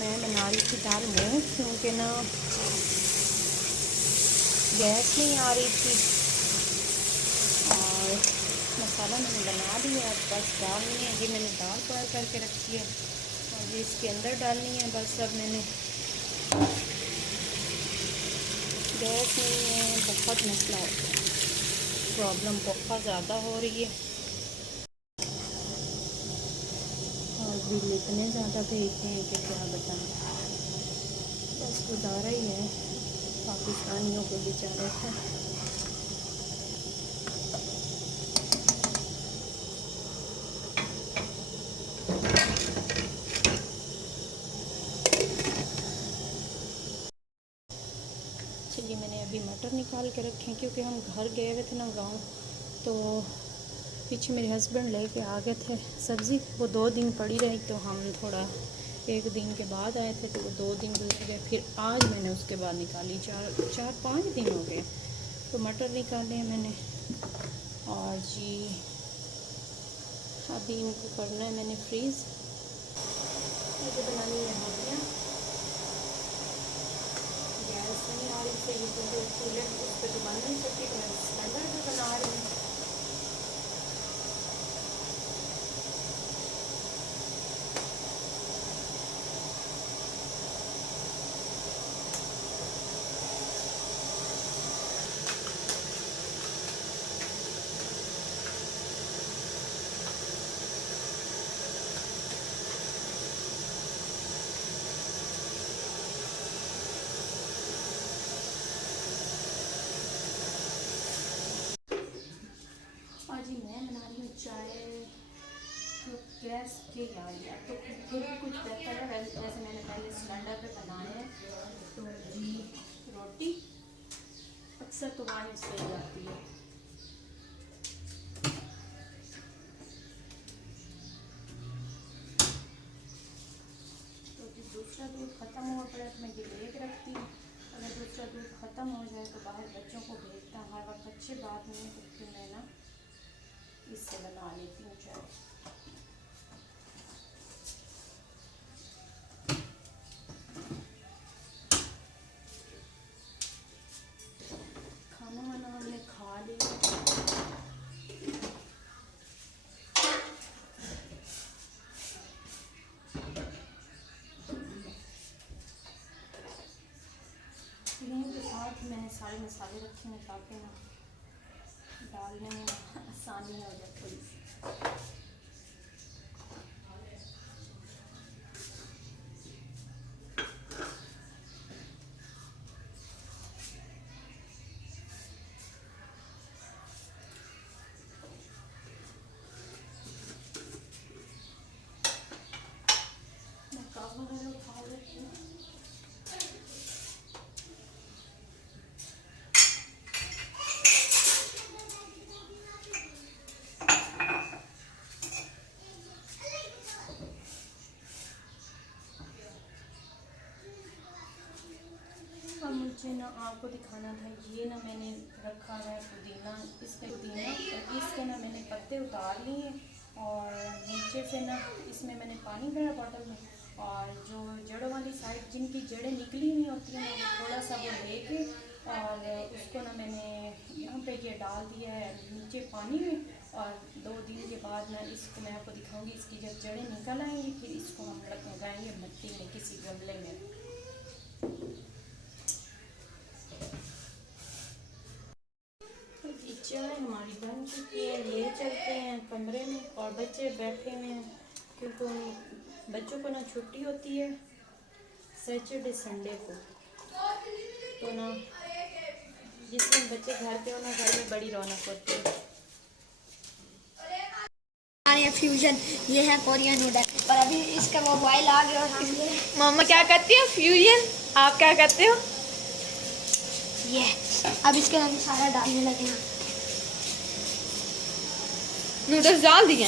मैं बना रही थी दाल मूंग, क्योंकि ना गैस नहीं आ रही थी और मसाला मैंने बना लिया। बस डालनी है, ये मैंने दाल बॉयल करके रखी है और ये इसके अंदर डालनी है। बस अब मैंने गैस नहीं है, बहुत मसला हो गया, प्रॉब्लम बहुत ज़्यादा हो रही है और बिल इतने ज़्यादा भेजते हैं कि क्या बताएं। बस गुजारा ही है पाकिस्तानियों के बेचारे का। चलिए, मैंने अभी मटर निकाल के रखे हैं, क्योंकि हम घर गए हुए थे ना गांव, तो पीछे मेरे हस्बैंड लेके आ गए थे सब्ज़ी। वो 2 दिन पड़ी रही, तो हम थोड़ा 1 दिन के बाद आए थे, तो वो 2 दिन गुजर गए। फिर आज मैंने उसके बाद निकाली, 4-5 दिन हो गए, तो मटर निकाले हैं मैंने। और जी अभी इनको करना है मैंने फ्रीज़। मुझे बनानी है रोटियाँ, गैस नहीं आ रही थी, ये तो चूल्हे उस पर तो बन नहीं सकती, तो मैं सिलेंडर पर बना रही हूँ। और जी मैं बना रही हूँ चाय, तो गैस के यार तो फिर भी कुछ बेहतर है। वैसे मैंने पहले सिलेंडर पे बनाया है, तो जी रोटी अक्सर तो वहाँ सही जाती है। तो जी दूसरा दूध ख़त्म हुआ पड़ा, तो मैं ये लेके रखती हूँ। अगर दूसरा दूध ख़त्म हो जाए तो बाहर बच्चों को भेजता हर वक्त अच्छी बात नहीं है, तो फिर मैं ना इससे बना लेती हूँ चाय। खाना वाना हमने खा लिया, इन्हीं के साथ मैंने सारे मसाले रखे हैं ताकि ना डालने में आसानी हो जाए थोड़ी सी। मैं काबू में खा लेती हूँ। और मुझे ना आपको दिखाना था, ये ना मैंने रखा है पुदीना। इसके ना मैंने पत्ते उतार लिए और नीचे से ना इसमें मैंने पानी भरा बॉटल में, और जो जड़ों वाली साइड जिनकी जड़ें निकली हुई होती हैं वो थोड़ा सा वो लेके और उसको ना मैंने यहाँ पे ये डाल दिया है नीचे पानी में। और 2 दिन के बाद ना इसको मैं आपको दिखाऊंगी, इसकी जब जड़ें निकल आएंगी फिर इसको हम लगाएंगे मिट्टी में किसी गमले में। चाय हमारी बन चुकी है, ले चलते हैं कमरे में। और बच्चे बैठे हुए हैं, क्योंकि बच्चों को ना छुट्टी होती है सैटरडे संडे को, तो ना जिस दिन बच्चे घर पे हो ना घर में बड़ी रौनक होती है। फ्यूजन ये है कोरियन नूडल, पर अभी इसका मोबाइल आ गया और मामा क्या करती हो? फ्यूजन आप क्या करते हो? ये अब इसके अंदर सारा डालने लगे हैं। नूडल्स डाल दिए।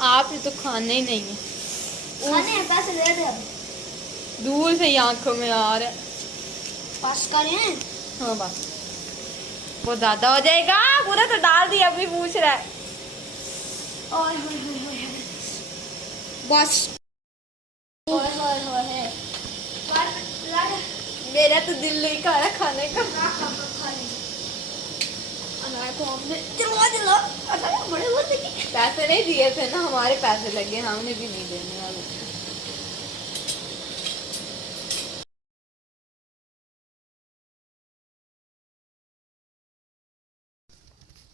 आपने तो खाना ही नहीं है। खाने हैं, पैसे दे दे। अब दूर से ही आंखों में आ रहा है। पास करें। हाँ बस वो ज्यादा हो जाएगा, पूरा तो डाल दिया, अभी पूछ रहा है। ओए होए होए होए। बस ओए होए होए। मेरा तो दिल नहीं कर रहा खाने का। अनार को हमने दिला अनार बड़े होते कि पैसे नहीं दिए थे ना, हमारे पैसे लगे, हमने भी नहीं देने वाले।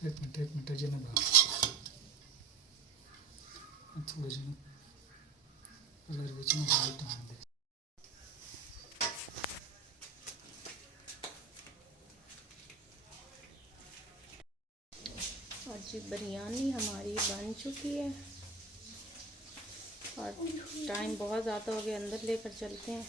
एक मिनट जेने बा थोड़ा जेने कलर बीच में डाल तो हम दे और जी बिरयानी हमारी बन चुकी है और टाइम बहुत ज़्यादा हो गया, अंदर लेकर चलते हैं।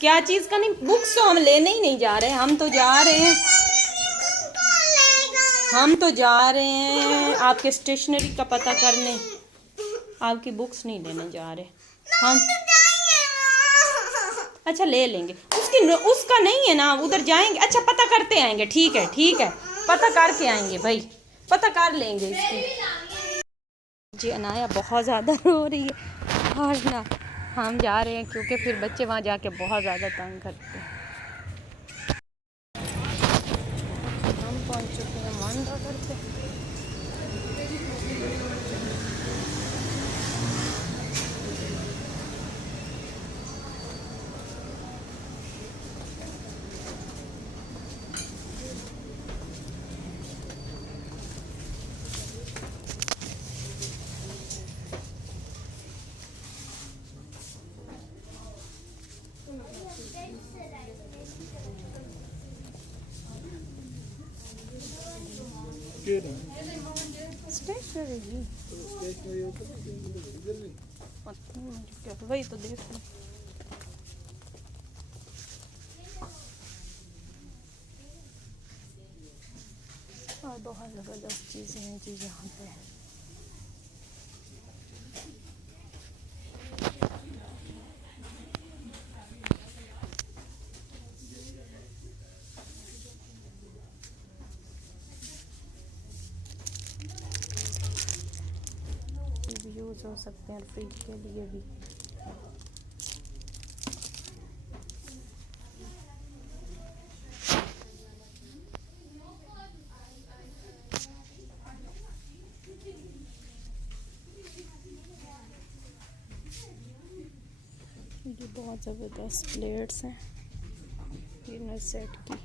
क्या चीज़ का नहीं, बुक्स तो हम लेने ही नहीं जा रहे, हम तो जा रहे हैं, हम तो जा रहे हैं आपके स्टेशनरी का पता करने, आपकी बुक्स नहीं लेने जा रहे हम। अच्छा ले लेंगे, उसका नहीं है ना, उधर जाएंगे। अच्छा पता करते आएंगे, ठीक है ठीक है, पता करके आएंगे भाई, पता कर लेंगे इसकी। जी अनाया बहुत ज़्यादा रो रही है और ना हम जा रहे हैं क्योंकि फिर बच्चे वहाँ जाके बहुत ज़्यादा तंग करते हैं। हम पहुँच चुके हैं मानदागर पे। स्टेशनरी वही तो देख लो। और बहुत ज़बरदस्त चीज़ें हैं जी यहाँ पे। यूज़ हो सकते हैं फ्रिज के लिए भी। ये बहुत ज़बरदस्त प्लेट्स हैं डिनर सेट की।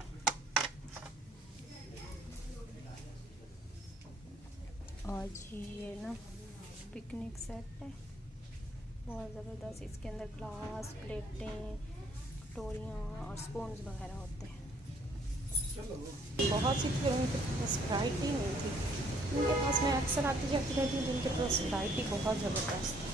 आज ये ना पिकनिक सेट है, बहुत ज़बरदस्त। इसके अंदर ग्लास, प्लेटें, कटोरियाँ और स्पून्स वगैरह होते हैं। बहुत सी थी, उनके पास वैरायटी नहीं थी। उनके पास मैं अक्सर आती जाती रहती हूँ, तो उनके पास वैरायटी बहुत ज़बरदस्त है।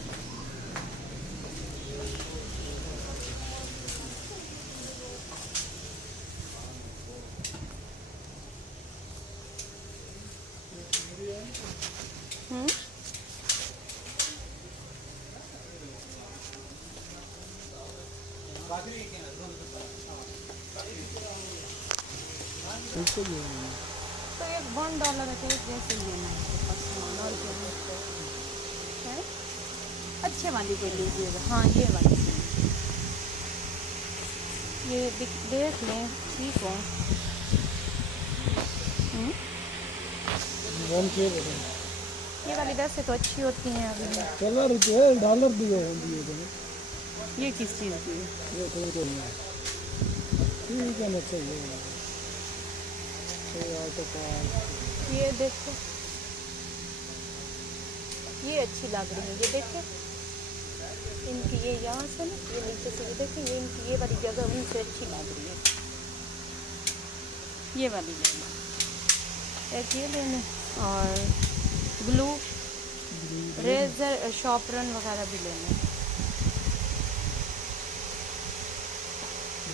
तो एक $1 है, जैसे ये ना सामान और है अच्छे वाली ले लीजिएगा। हाँ ये वाली ये देख लें, ठीक हो। ये वाली वैसे तो अच्छी होती हैं। अभी कलर जो डॉलर दिए ये किस चीज़ की है? ये तो ठीक है ना, चाहिए ये देखो, ये अच्छी लग रही है। ये देखें इनकी, ये यहाँ से ना, ये नीचे से, ये देखें ये इनकी ये वाली जगह उनसे अच्छी लग रही है। ये वाली लेना, एक ये लेने, और ग्लू, रेजर, शॉपरन वगैरह भी लेने।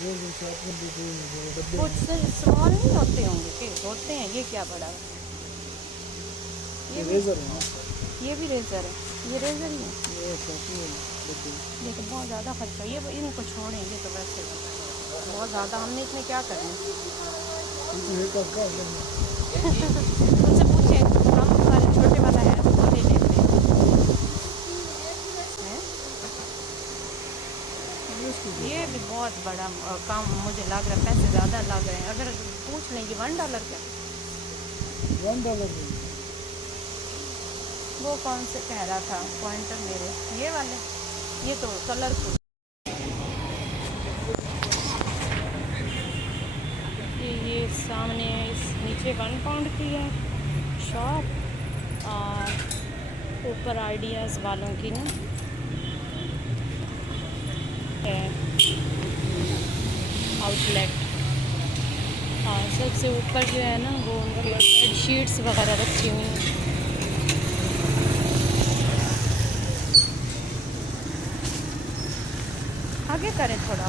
कुछ से स्मॉल नहीं होते होंगे कि होते हैं? ये क्या बड़ा है? ये रेजर है, ये भी रेजर है, ये रेजर ही है। ये तो बहुत ज़्यादा खर्चा, ये इनको छोड़ेंगे तो वैसे बहुत ज़्यादा, हमने इसमें क्या करना है? ये तो का उनसे पूछे, हम हमारे छोटे वाला है तो वो ले लेते हैं। ये भी बहुत बड़ा काम मुझे लग रहा है, पैसे ज़्यादा लग रहे हैं। अगर पूछ लें कि $1 का, $1 वो कौन से कह रहा था पॉइंटर मेरे, ये वाले, ये तो कलरफुल। ये सामने इस नीचे £1 की है शॉप, और ऊपर आइडियाज़ वालों की ना है आउटलेट, और सबसे ऊपर जो है ना वो उनके बेड शीट्स वगैरह रखी हुई हैं। आगे करें थोड़ा।